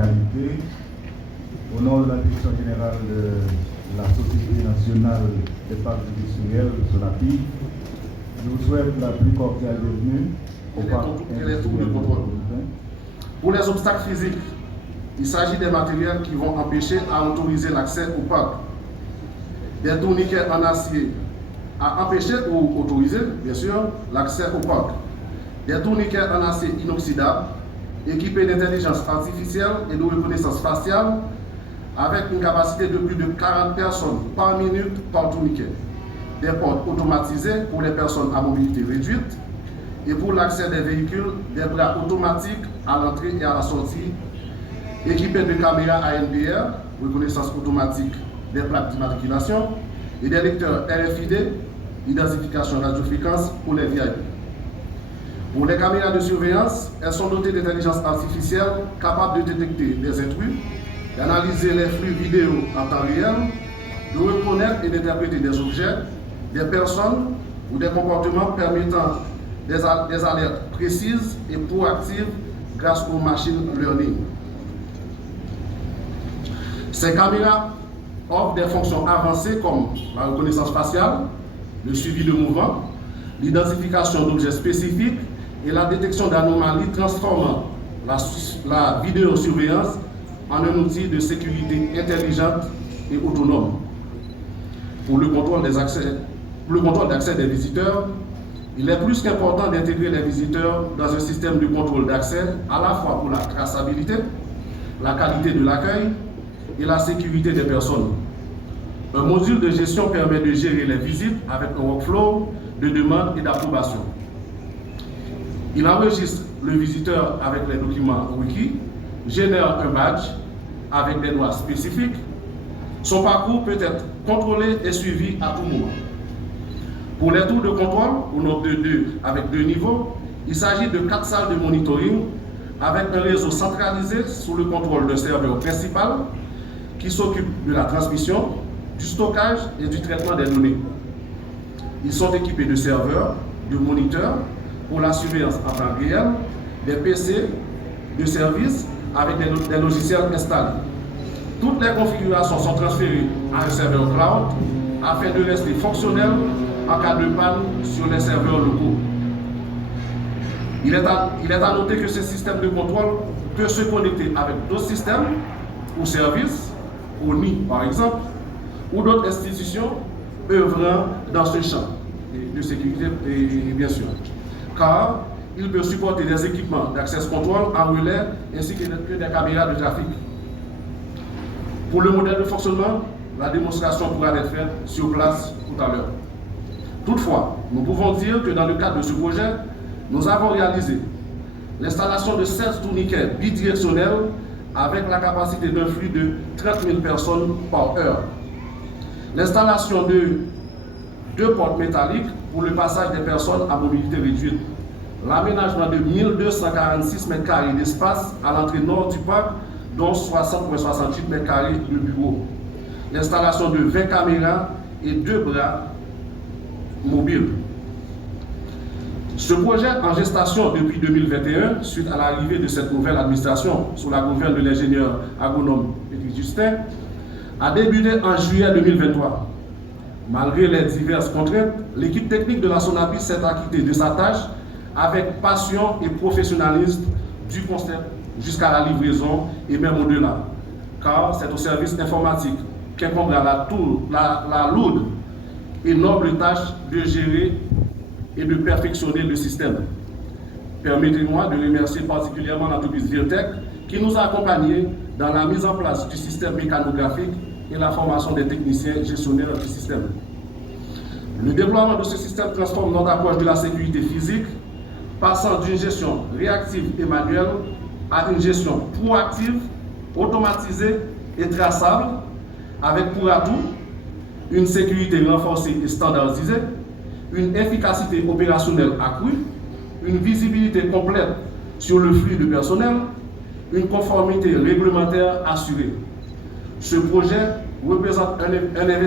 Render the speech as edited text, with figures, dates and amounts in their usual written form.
qualité. Au nom de la Direction générale de la Société nationale des parcs industriels, SONAPI, je vous souhaite la plus cordiale bienvenue au parc industriel de Port-au-Prince. Pour les obstacles physiques, il s'agit des matériels qui vont empêcher à autoriser l'accès au parc. Des tourniquets en acier à empêcher ou autoriser, bien sûr, l'accès au parc. Des tourniquets en acier inoxydable équipés d'intelligence artificielle et de reconnaissance faciale avec une capacité de plus de 40 personnes par minute par tourniquet. Des portes automatisées pour les personnes à mobilité réduite et pour l'accès des véhicules, des bras automatiques à l'entrée et à la sortie, équipés de caméras ANPR, reconnaissance automatique des plaques d'immatriculation, et des lecteurs RFID, identification radiofréquence pour les VIP. Pour les caméras de surveillance, elles sont dotées d'intelligence artificielle capable de détecter des intrus, d'analyser les flux vidéo en temps réel, de reconnaître et d'interpréter des objets, des personnes ou des comportements permettant des alertes précises et proactives grâce au machine learning. Ces caméras offrent des fonctions avancées comme la reconnaissance faciale, le suivi de mouvement, l'identification d'objets spécifiques et la détection d'anomalies, transformant la vidéosurveillance en un outil de sécurité intelligente et autonome. Pour le contrôle d'accès des visiteurs, il est plus qu'important d'intégrer les visiteurs dans un système de contrôle d'accès à la fois pour la traçabilité, la qualité de l'accueil et la sécurité des personnes. Un module de gestion permet de gérer les visites avec un workflow de demande et d'approbation. Il enregistre le visiteur avec les documents requis, génère un badge avec des droits spécifiques. Son parcours peut être contrôlé et suivi à tout moment. Pour les tours de contrôle, au nombre de 2 avec 2 niveaux, il s'agit de 4 salles de monitoring avec un réseau centralisé sous le contrôle d'un serveur principal qui s'occupe de la transmission, du stockage et du traitement des données. Ils sont équipés de serveurs, de moniteurs pour la surveillance en temps réel, des PC de service avec des logiciels installés. Toutes les configurations sont transférées à un serveur cloud afin de rester fonctionnels en cas de panne sur les serveurs locaux. Il est à noter que ce système de contrôle peut se connecter avec d'autres systèmes ou services, au NI par exemple, ou d'autres institutions œuvrant dans ce champ de sécurité, et bien sûr, car il peut supporter des équipements d'access control en relais ainsi que des caméras de trafic. Pour le modèle de fonctionnement, la démonstration pourra être faite sur place tout à l'heure. Toutefois, nous pouvons dire que dans le cadre de ce projet, nous avons réalisé l'installation de 16 tourniquets bidirectionnels avec la capacité d'un flux de 30 000 personnes par heure. L'installation de 2 portes métalliques pour le passage des personnes à mobilité réduite. L'aménagement de 1246 m² d'espace à l'entrée nord du parc, dont 60,68 m² de bureaux. L'installation de 20 caméras et 2 bras mobiles. Ce projet, en gestation depuis 2021, suite à l'arrivée de cette nouvelle administration sous la gouverne de l'ingénieur agronome Patrick Justin, a débuté en juillet 2023. Malgré les diverses contraintes, l'équipe technique de la SONAPI s'est acquittée de sa tâche avec passion et professionnalisme du concept jusqu'à la livraison et même au-delà. Car c'est au service informatique qu'incombera la lourde et noble tâche de gérer et de perfectionner le système. Permettez-moi de remercier particulièrement l'entreprise Virtech qui nous a accompagnés dans la mise en place du système mécanographique et la formation des techniciens gestionnaires du système. Le déploiement de ce système transforme notre approche de la sécurité physique, passant d'une gestion réactive et manuelle à une gestion proactive, automatisée et traçable, avec pour atout une sécurité renforcée et standardisée, une efficacité opérationnelle accrue, une visibilité complète sur le flux de personnel, une conformité réglementaire assurée. Ce projet représente un investissement